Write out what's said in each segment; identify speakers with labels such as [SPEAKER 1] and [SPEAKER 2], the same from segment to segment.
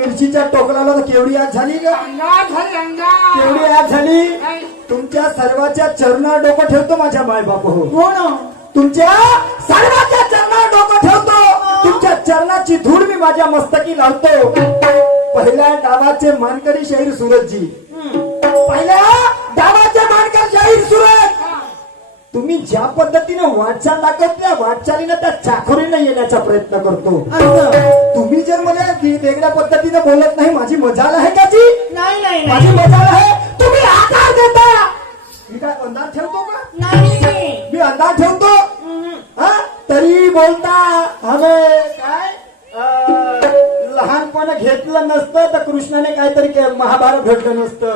[SPEAKER 1] मिरचीच्या टोकराला केवढी आग झाली का केवढी आग झाली. तुमच्या सर्वाच्या चरणावर डोकं ठेवतो माझ्या माय बाप हो तुमच्या सर्वाच्या चरणावर डोकं ठेवतो. तुमच्या चरणाची धूळ मी माझ्या मस्तकी लावतो. पहिल्या डावाचे मानकरी शाहीर सूरजजी. पहिल्या डावाचे मानकर शाहीर सूरज. तुम्ही ज्या पद्धतीने वाटचाल दाखवत त्या वाटचालीनं त्या चाकोरीनं येण्याचा प्रयत्न करतो. पद्धतीने बोलत नाही. माझी मजाल आहे जी
[SPEAKER 2] नाही नाही
[SPEAKER 1] माझी मजाल आहे. तुम्ही आधार देता. मी काय अंदाज ठेवतो का?
[SPEAKER 2] नाही.
[SPEAKER 1] मी अंदाज ठेवतो. हा? तरी बोलता. हवे काय? लहानपण घेतलं नसतं तर कृष्णाने काहीतरी महाभारत घडलं नसतं.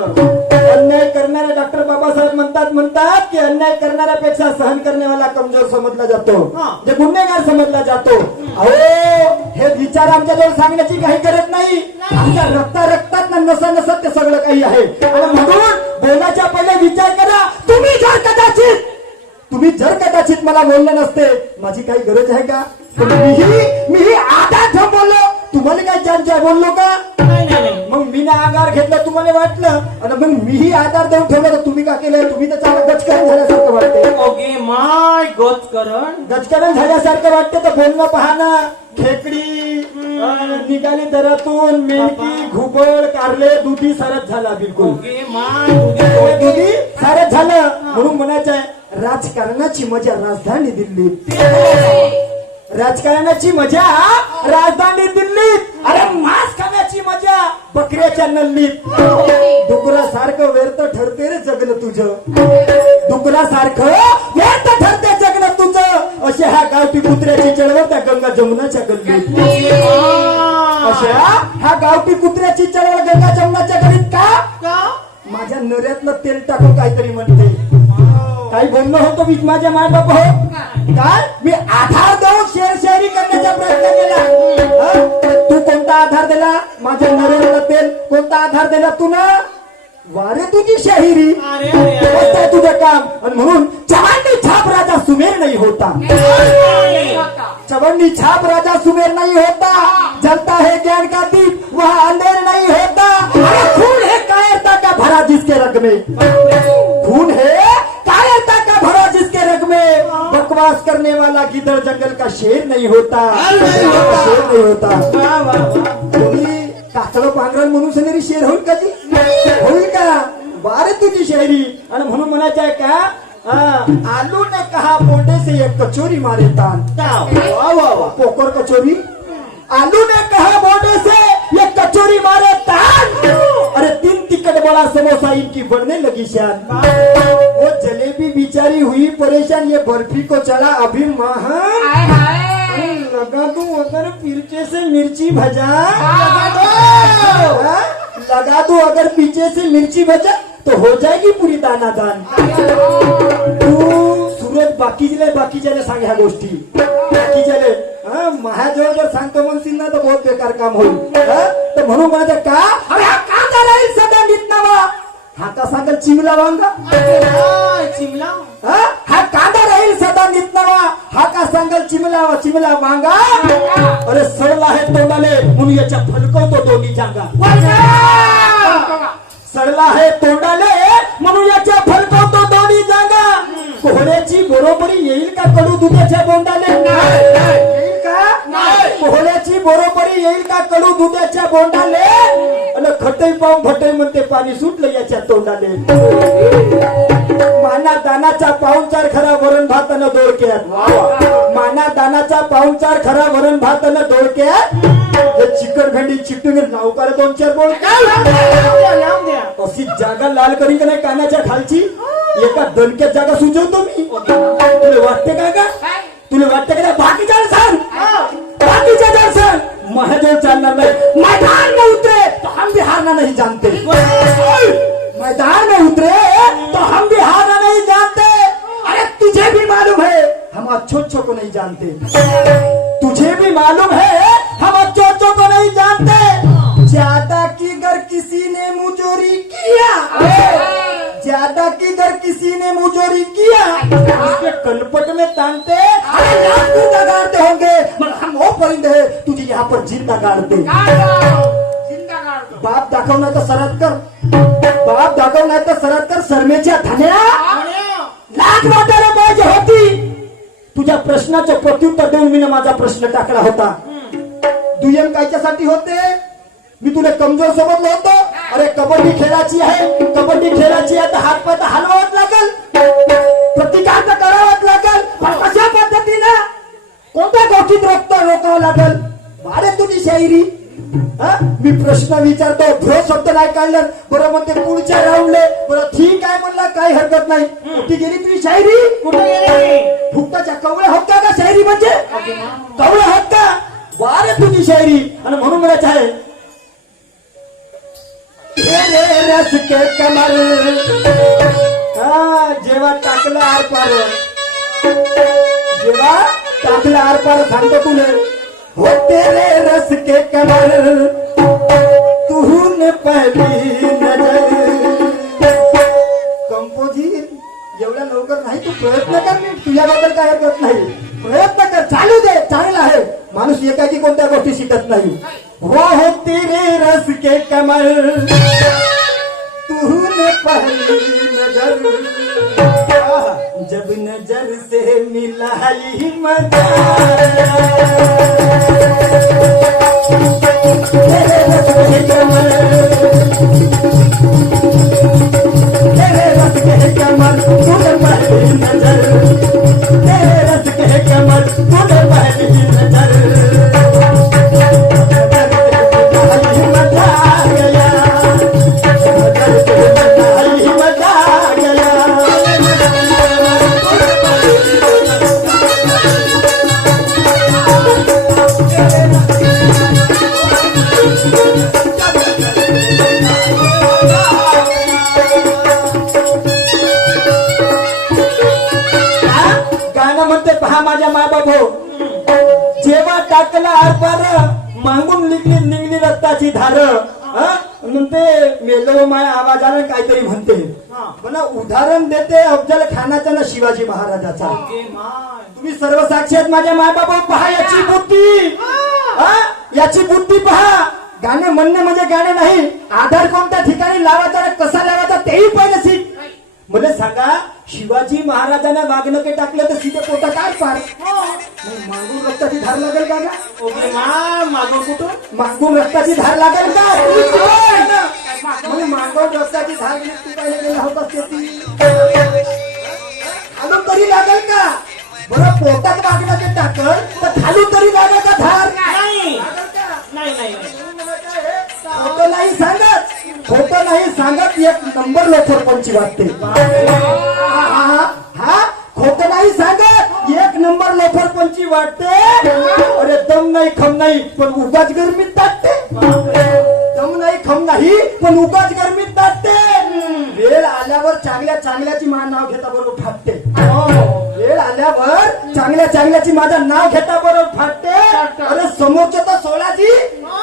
[SPEAKER 1] अन्याय करणारे डॉक्टर बाबासाहेब म्हणतात म्हणतात की अन्याय करणाऱ्यापेक्षा सहन करण्यावाला कमजोर समजला जातो. जे गुन्हेगार समजला जातो. अहो हे विचार आमच्याजवळ सांगण्याची काही गरज नाही. आमच्या रक्ता रक्तात ना नसा नसत ते सगळं काही आहे. आणि म्हणून बोलायच्या पहिले विचार करा तुम्ही जर कदाचित तुम्ही जर कदाचित मला बोलले नसते माझी काही गरज आहे का? मीही मीही ठेवून बोललो. तुम्हाला काय जानच्या बोललो का?
[SPEAKER 2] नाही
[SPEAKER 1] मग मी ना आधार घेतला तुम्हाला वाटलं? आणि मग मीही आधार देऊन ठेवला तर तुम्ही का केलं? तुम्ही तर चांगलं गचकरण झाल्यासारखं वाटते
[SPEAKER 2] ओके माय गचकरण
[SPEAKER 1] गचकरण झाल्यासारखं वाटतं तर बोलणं पाहणं खेकडी अं, निघाली दरातून मेंढकी घुबड कारले दुधी सरत झाला बिलकुल. दुधी सारच झालं. म्हणून म्हणायचं आहे राजकारणाची मजा राजधानी दिल्लीत. राजकारणाची मजा राजधानी दिल्लीत. अरे मांस खाण्याची मजा बकऱ्याच्या नल्लीत. डुकरासारखं व्यर्थ ठरते रे जगलं तुझं. डुकरासारखं व्यर्थ ठरते जगलं तुझं. अशा ह्या गावठी कुत्र्याची चळवळ त्या गंगा जमुनाच्या गल्लीत. अशा ह्या गावठी कुत्र्याची चळवळ गंगा जमुनाच्या गल्लीत का?
[SPEAKER 2] का?
[SPEAKER 1] माझ्या नऱ्यातलं तेल टाकून काहीतरी म्हणते. काही बोलणं होतं मी माझ्या माय बाप हो काय? मी दिला तू ना वारे तुझी शाहिरी आहे तुझं काम. आणि म्हणून जवानी छाप राजा सुमेर नाही होता. चवन्नी छाप राजा सुमेर नहीं होता. जलता है ज्ञान का दीप वह अंधेर नहीं होता. अरे खून है कायरता का भरा जिसके रग में? खून है कायरता का भरा जिसके रग में? बकवास करने वाला गिदड़ जंगल का शेर नहीं होता. शेर नहीं होता. म्हणून सनेरी शेर होईल का जी होईल का? बारे तुझी शायरी आणि म्हणून म्हणायचं आहे का? आलू ने कहा पोटे से एक कचोरी मारे तान. पोकर कचोरी. आलू ने कहा बोटे से ये कचोरी मारे तान. अरे तीन टिकट बड़ा समोसा इनकी बढ़ने लगी शान. वो जलेबी बिचारी हुई परेशान ये बर्फी को चढ़ा अभी महान लगा दूं अगर मिर्चे से मिर्ची भजा. करो लगा दो अगर पीछे से मिर्ची बचा तो हो जाएगी पुरी दाना दान तू सूरज बाकीचे बाकीच्याने सांग ह्या गोष्टी। बाकीच्याने हा, माझ्याजवळ जर सांगतो म्हणशील ना तर बहुत बेकार काम होईल. तर म्हणून माझं का? हा का सांगेल चिमला वांगा?
[SPEAKER 2] चिमला?
[SPEAKER 1] हा? कांदा राहील सदा नीट नावा हा का सांगेल चिमला चिमला वांगा. अरे सडला आहे तोंडाले. म्हणून याच्या फलकवतो दोन्ही जागा. सडला आहे तोंडाले. म्हणून याच्या फलकवतो दोन्ही जागा. कोहल्याची बरोबरी येईल का कडू दुधाच्या बोंडाले? कोहल्याची बरोबरी येईल का? कडू दुधाच्या बोंडाले? अन खटई पाहून भटई म्हणते पाणी सुटलं याच्या तोंडाले. माना दानाचा पाहुणचार खरा वरण भातानं दोडक्यात. माना दानाचा पाहुणचार खरा वरण भातानं दोडक्यात. हे चिकन भेंडी चिकटून नाव कर दोन चार बोल. अशी जागा लाल करी का नाही कानाच्या खालची? एका दणक्यात जागा सुचवतो मी. तुला वाटते का का? तुला वाटते का नाही? बाकीच्या सांग. जर सांग महादेव चालणार नाही। मैदान में उतरे तो हम भी हारना नहीं जानते। मैदान में उतरे तो हम भी हारना नहीं जानते। अरे तुझे भी मालूम है हम अच्छो अच्छो को नहीं जानते। तुझे भी मालूम है हम अच्छो को नहीं जानते। ज़्यादा की अगर किसी ने मुजोरी किया? ज़्यादा की अगर किसी ने मुजोरी किया? उसके कलपट में तानते। अरे नाम ज़िंदा हैं यहाँ पर जिंदा गाड़ते बाप दाखवणार तर सरात कर. बाप दाखवणार तर सरात कर. शर्मेच्या धान्या. लाज वाटायला पाहिजे होती. तुझ्या प्रश्नाचं प्रत्युत्तर देऊन मी माझा प्रश्न टाकला होता. दुय्यम कायच्यासाठी होते. मी तुला कमजोर समजलो होतो अरे कबड्डी खेळाची आहे. कबड्डी खेळाची आहे. तर हात पाय तर हलवावंच लागल. प्रतिकार तर करावाच लागल. पण कशा पद्धतीनं? कोणत्या गोष्टीत रक्त रोकावं लागल? वाढे तुझी शायरी? हा? मी प्रश्न विचारतो भ्रो शब्द नाही काढलं. बरं म्हणते पुढच्या राऊंडले. बरं ठीक आहे म्हणलं काही हरकत नाही. कुठे गेली तुझी शायरी?
[SPEAKER 2] कुठे गेले
[SPEAKER 1] फुकटाच्या कवळ्या होत का शायरी म्हणजे? कवळ्या होत का वारे तुझी शायरी. आणि म्हणून म्हणायचं आहे रस के हा जेव्हा टाकलं आर पार जेव्हा टाकलं आर पार सांगतो तुले. हो तेरे रस के कमल तूने पहली नजर। कंपोजिट एवढ्या लवकर नाही तू प्रयत्न कर मी तुझ्याबद्दल काय करत नाही. प्रयत्न कर. चालू दे. चांगला आहे. माणूस एकाची कोणत्या गोष्टी शिकत नाही. वो हो तेरे रस के कमल तूने पहली नजर. जब नजर से मिलाई मजा। तेरे रस के कमल तेरे रस के कमल तूने पहली नजर काहीतरी म्हणते
[SPEAKER 2] हा.
[SPEAKER 1] पण उदाहरण देते अफजल खानाचा ना शिवाजी महाराजाचा. तुम्ही सर्व साक्षी आहेत माझ्या माय बाबा पहा याची बुद्धी. हा? याची बुद्धी पहा. गाणे म्हणणे म्हणजे गाणे नाही. आधार कोणत्या ठिकाणी लावायचा कसा लावायचा तेही पहिले शिक मला सांगा शिवाजी महाराजांना वागणं टाकलं तर सीते पोटा काय पार मग मागून रक्ताची धार लागेल का गा?
[SPEAKER 2] ओके माय मागं कुठं
[SPEAKER 1] मागून रक्ताची धार लागेल का बोल. मग मागून रक्ताची धार पाहिजे गेला होतास ते ती. खालून तरी लागेल का बरं पोटात वागणं ते टाकल तर खालून तरी लागेल का धार
[SPEAKER 2] नाही? नाही नाही नाही.
[SPEAKER 1] खोटं नाही सांगत खोटं नाही सांगत एक नंबर लोकसरपंची वाटते हा हा खोटं नाही सांगत लोकसरपंची वाटते? अरे दम नाही खम नाही पण उगाच गरमीत ताटते. दम नाही खम नाही पण उगाच गरमीत ताटते. वेळ आल्यावर चांगल्या चांगल्याची मा नाव घेता बरोबर फाटते. वेळ आल्यावर चांगल्या चांगल्याची माझं नाव घेता बरोबर फाटते. अरे समोरच्या तर सोळाची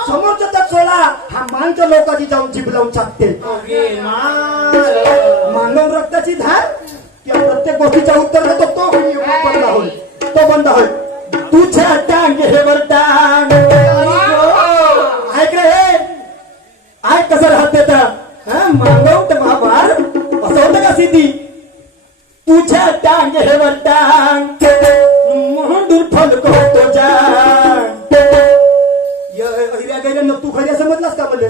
[SPEAKER 1] समोरच्या तर सोळा. हा माणसं लोकांची जाऊन जीभ लावून चाकते मानव रक्ताची धार किंवा प्रत्येक गोष्टीचा उत्तर देतो तो बंद होईल. तो बंद होय. तुझ्या टांग हे वर टांग ऐक रे. ऐक कसं राहते तर? मागवत महाभार. असं होतं का सिद्धी? तुझ्या टांग हे वर टांग म्हणून फलक होतो जांग अहिल्या गैऱ्या न तू खऱ्या समजलास का मध्ये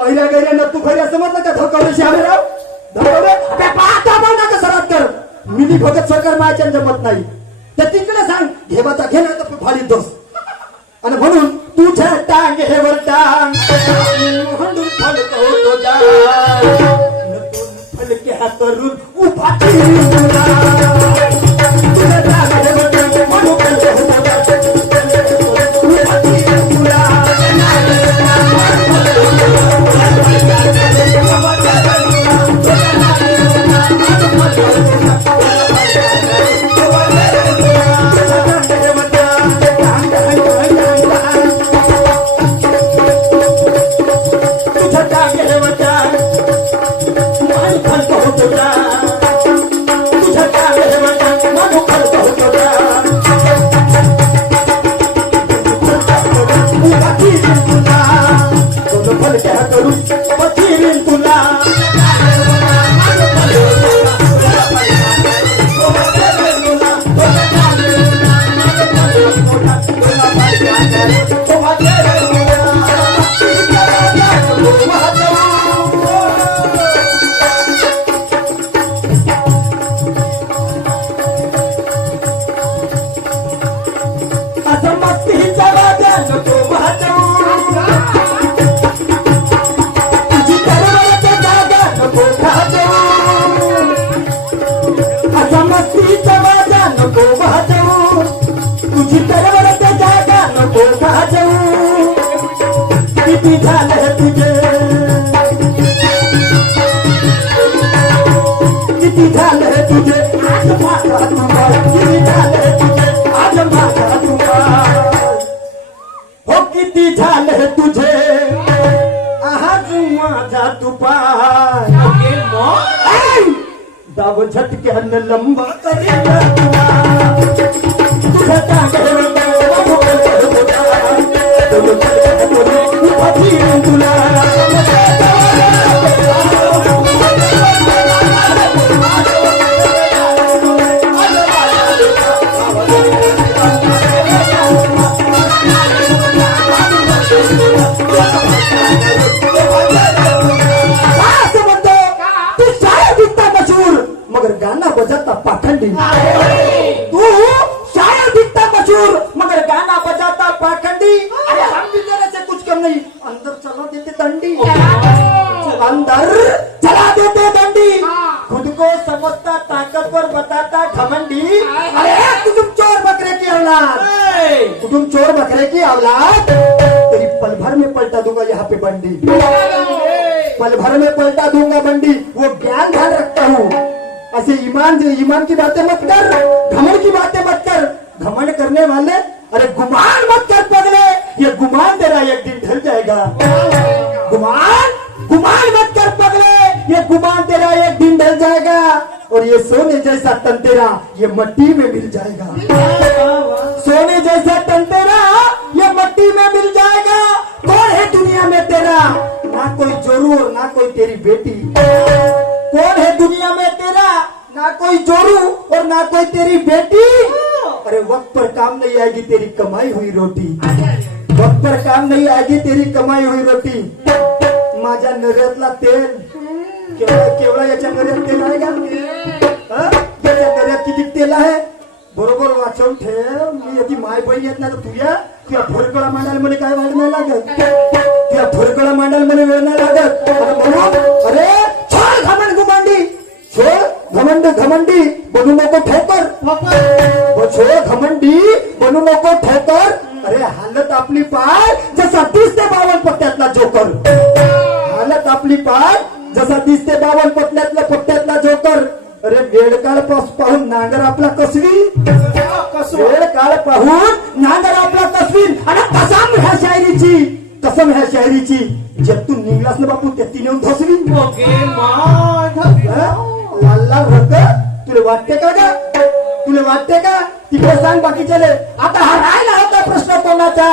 [SPEAKER 1] अहिल्या गैऱ्या न तू खऱ्या समजला का धकवले श्यामराव? धकवले? आता पाहता पण ना सरात कर मिली फक्त सरकार माझ्या जमत नाही. तर तिकडे सांग घेवाचा घे ना तर फाडीत दोस आणि म्हणून तुझ्या टांग हे वर टांग म्हणून फलक होतो जांग करून उभा तुझे? किती झालं तुझे? आज माझा तुला किती झालं तुझे? आज माझा तुला हो किती झालं तुझे? आज माझा
[SPEAKER 2] मग?
[SPEAKER 1] दाव झटक्यानं लंब करेल तुझं टाकलं ईमान ईमान की बातें मत कर घमंड की बातें मत कर। घमंड करने वाले, अरे गुमान मत कर पगले, ये गुमान तेरा एक दिन ढल जाएगा। गुमान गुमान मत कर पगले, ये गुमान तेरा एक दिन ढल जाएगा। और ये सोने जैसा तन तेरा ये मट्टी में मिल जाएगा। सोने जैसा तन तेरा ये मट्टी में मिल जाएगा। कौन है दुनिया में तेरा? ना कोई जोरू और ना कोई तेरी बेटी। कौन है दुनिया में ना कोई जोरू और ना कोई तेरी बेटी। अरे वक्त पर काम नहीं आएगी तेरी कमाई हुई रोटी। वक्त पर काम नहीं आएगी तेरी कमाई हुई रोटी। माझ्या नऱ्यातला तेल। केवढा केवढा याच्या नऱ्यात तेल आहे का? याच्या नऱ्यात किती तेल आहे? बरोबर वाचवून ठेव. मी याची माय बहीण येत नाही तुझ्या तुझ्या फरकळा मांडायला मला काय वेळ नाही लागत. तुझ्या फरकळा मांडायला मला वेळ नाही लागत. अरे म्हणून अरे छोड घमंड गुमांडी. छोड घमंड घमंडी बनू नको ठोकर. छोड घमंडी बनू नको ठोकर. अरे हालत आपली पाय जसा तीस ते बावन्न पट्ट्यातला जोकर. हालत आपली पाय जसा तीस ते बावन्न पट्ट्यातला पट्ट्यातला जोकर. अरे वेळ काळ पास- पाहून नांगर आपला कसवी. वेळ काळ पाहून नांगर आपला कसवी आणि कसम ह्या शायरीची कसम ह्या शायरीची. जगतून निघलास ना बापू त्या नेऊन धसवी
[SPEAKER 2] ओके मग
[SPEAKER 1] हं? लाल लाल रंग तुला वाटते का ग? तुला वाटते का? तिकडे सांग बाकीच्याले. आता हा राहिला होता प्रश्न कोणाचा?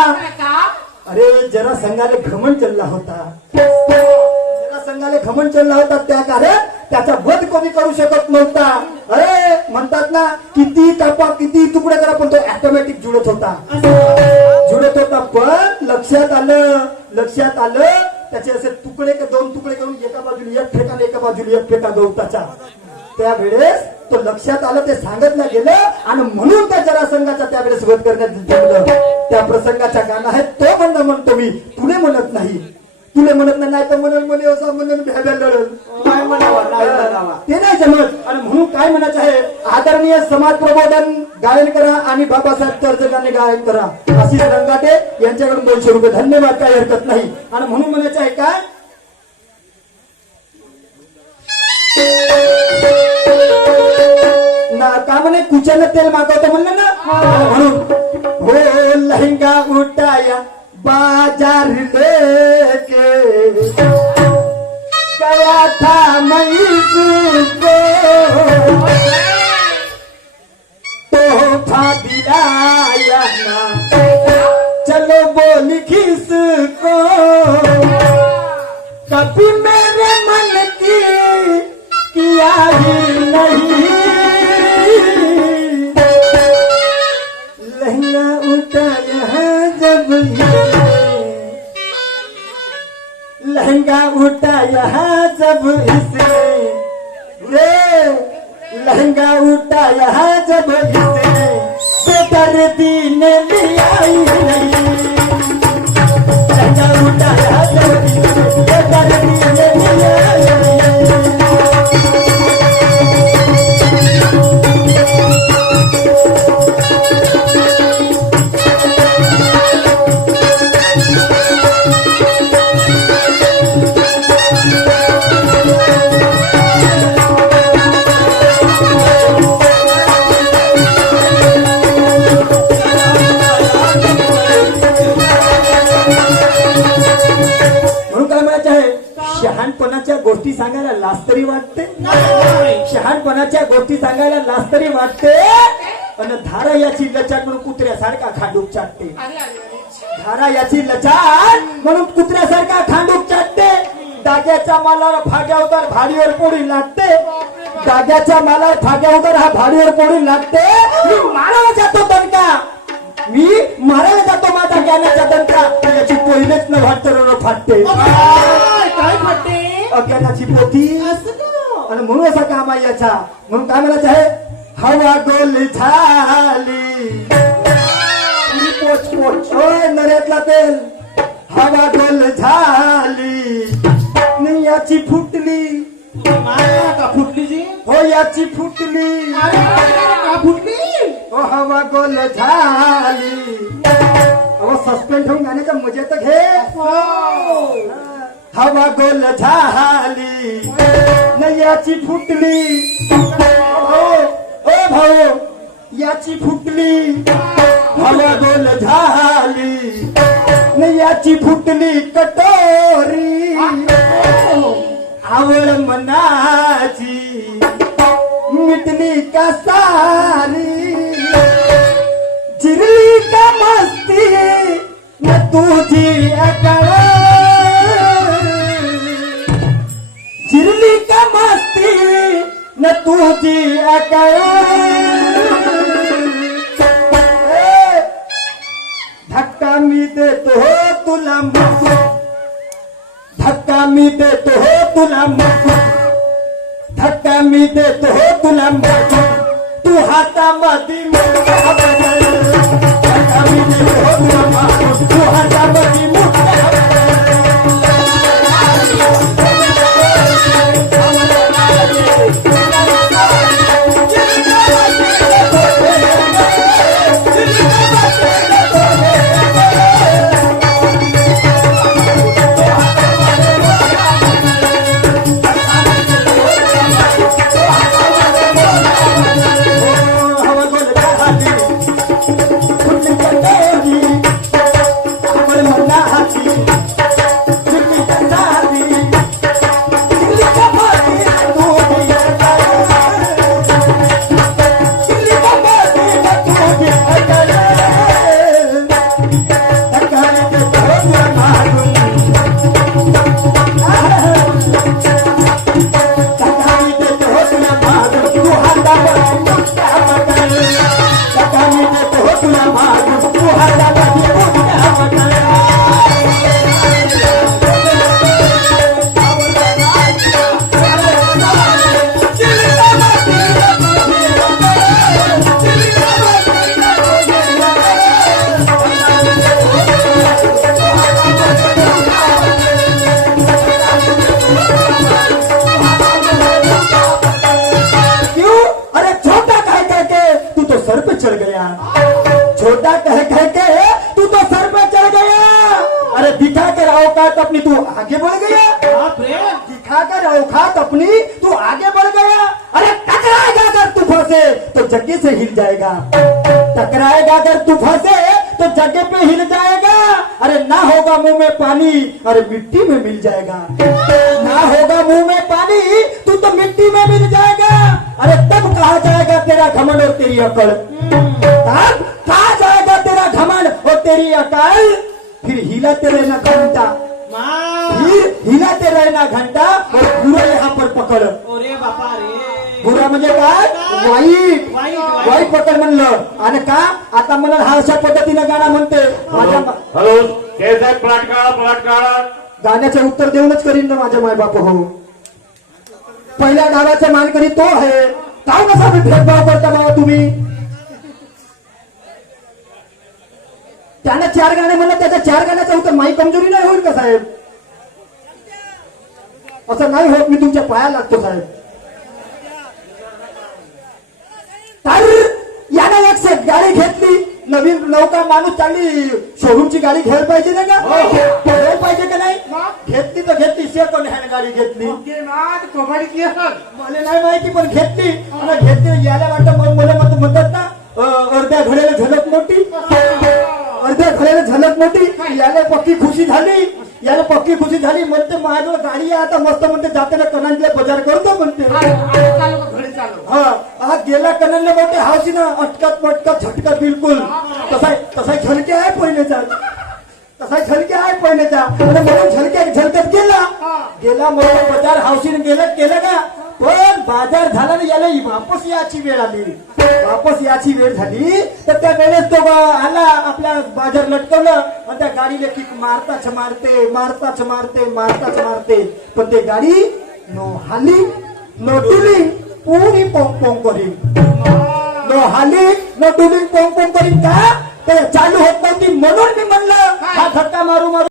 [SPEAKER 1] अरे जरा संघाले घमंड चालला होता. जरा संघाले घमंड चालला होता त्या कारण त्याचा वध कोणी करू शकत नव्हता. अरे म्हणतात ना किती कापा किती तुकडे करा पण तो ऑटोमॅटिक जुळत होता. जुळत होता पण लक्षात आलं लक्षात आलं त्याचे असे तुकडे दोन तुकडे करून एका बाजूला एक फेका एका बाजूला एक फेका गवताचा त्यावेळेस तो लक्षात आलं ते सांगितलं गेलं आणि म्हणून त्या जरासंघाचा त्यावेळेस वध करण्यात त्या प्रसंगाचा गाणं आहे तो म्हणणं म्हणतो मी तुले म्हणत नाही. तुले म्हणत नाही तर म्हणून म्हणे असं म्हणून लढल
[SPEAKER 2] नाही म्हणावा नाही म्हणावा.
[SPEAKER 1] ते नाही जमत. आणि म्हणून काय म्हणायचं आहे आदरणीय समाज प्रबोधन गायन करा आणि बाबासाहेब चर्चकाने गायन करा. आशिष रंगाटे यांच्याकडून दोनशे रुपये धन्यवाद काही हरकत नाही. आणि म्हणून म्हणायचं आहे काय ना का म्हणे कुच्याला तेल मागवतो म्हणलं ना? म्हणून. हो लहंगा उठाया. बाजार लेके गया था मैसूर को म्हणून कुत्र्यासारखा खांडूक चाटते. डाग्याच्या मालावर फाग्या उतार भाडीवर पोळी लागते. डाग्याच्या मालावर फाग्या उतार हा भाडीवर पोळी लागते. मी मारायला जातो दणका. मी मारायला जातो माझा ज्ञानाचा दणका. तर याची पहिलेच न वाटतं फाटते.
[SPEAKER 2] काय काय फाटे
[SPEAKER 1] अज्ञानाची
[SPEAKER 2] का?
[SPEAKER 1] आणि म्हणून असा काम आहे याचा. म्हणून काय म्हणायचं आहे? हवा गोल झाली. पोच पोच. नऱ्यातला तेल. हवा गोल झाली. नाही याची फुटली.
[SPEAKER 2] माया का फुटली जी?
[SPEAKER 1] हो याची फुटली.
[SPEAKER 2] अरे का फुटली?
[SPEAKER 1] हो हवा गोल झाली. अहो सस्पेंड ठेवून गाण्याच्या मजेत घे. हवा गोल झाली. नयाची फुटली. हो ओ भाऊ याची फुटली. हवा गोल झाली. नयाची फुटली कटोरी. आवड मनाची मिटली का सारी जिरली का मस्ती न तुझी अकळ. जिरली का मस्ती न तुझी अकळ. तुला मग धक्का मी देतो हो तुला मग धक्का मी देतो हो तुला मग तू हातामध्ये मुठ्या मी देतो हो तुला मग तू हातामध्ये तू फंसे तो जगह पे हिल जाएगा। अरे ना होगा मुँह में पानी अरे मिट्टी में मिल जाएगा। ना होगा मुँह में पानी तू तो मिट्टी में मिल जाएगा। अरे तब कहा जाएगा तेरा घमंड और तेरी अकल तब कहा जाएगा तेरा घमंड और तेरी अकल फिर हिलाते रहना घंटा। फिर हिलाते रहना घंटा और पूरा यहाँ पर पकड़।
[SPEAKER 2] अरे बापा। रे
[SPEAKER 1] बुरा म्हणजे काय? वाईट.
[SPEAKER 2] वाईट,
[SPEAKER 1] पकड म्हणलं. आणि का? आता मला हा अशा पद्धतीनं गाणं म्हणते. माझ्या
[SPEAKER 3] हॅलो. प्लॉट काढा प्लॉट काढा.
[SPEAKER 1] गाण्याचे उत्तर देऊनच करीन ना माझ्या मायबाप हो. पहिल्या डावाचा मानकरी तो आहे. काय कसा भेदभाव करता बाबा तुम्ही? त्यानं चार गाणे म्हणलं त्याच्या चार गाण्याचं उत्तर माई कमजोरी नाही होईल का साहेब? असं नाही होत मी तुमच्या पाया लागतो साहेब. तर यानं एक गाडी घेतली. नवीन नौका माणूस चांगली शोरूमची गाडी घ्यायला पाहिजे ना का? घ्यायला पाहिजे का नाही? घेतली तर घेतली. सेकंड हँड गाडी घेतली? मला नाही माहिती पण घेतली. आणि घेतली. यायला वाटतं मग मला मग म्हणतात ना अर्ध्या घड्याला झलक मोठी. अर्ध्या घड्याला झलक मोठी. याला पक्की खुशी झाली. याला पक्की खुशी झाली. म्हणते माझ्याजवळ गाडी आता. मस्त म्हणते जाते ना कणांच्या बाजार करतो म्हणते. गेल्या गेला कणांना म्हणते हावशी ना अटकत पटकत झटकत बिलकुल. तसा तसा झलके आहे पहिलेचा तसा झलके आहे पहिलेचा म्हणून झलके झलकत गेला. गेला म्हणून बाजार हावशीने गेलं केलं का? पण बाजार झाला ना याला वापस याची वेळ आली. वापस याची वेळ झाली. तर त्या वेळेस तो आला आपल्या बाजार लटकवलं. आणि त्या गाडीला किक मारताच मारते मारताच मारते मारताच मारते. पण ते गाडी नो हाली नो टुली पुरी पोंग पोंग करीन. नो हाली नो पोंग पोंग करीन का? ते चालू होत नव्हती म्हणून मी म्हणलं हा धक्का मारू मारू.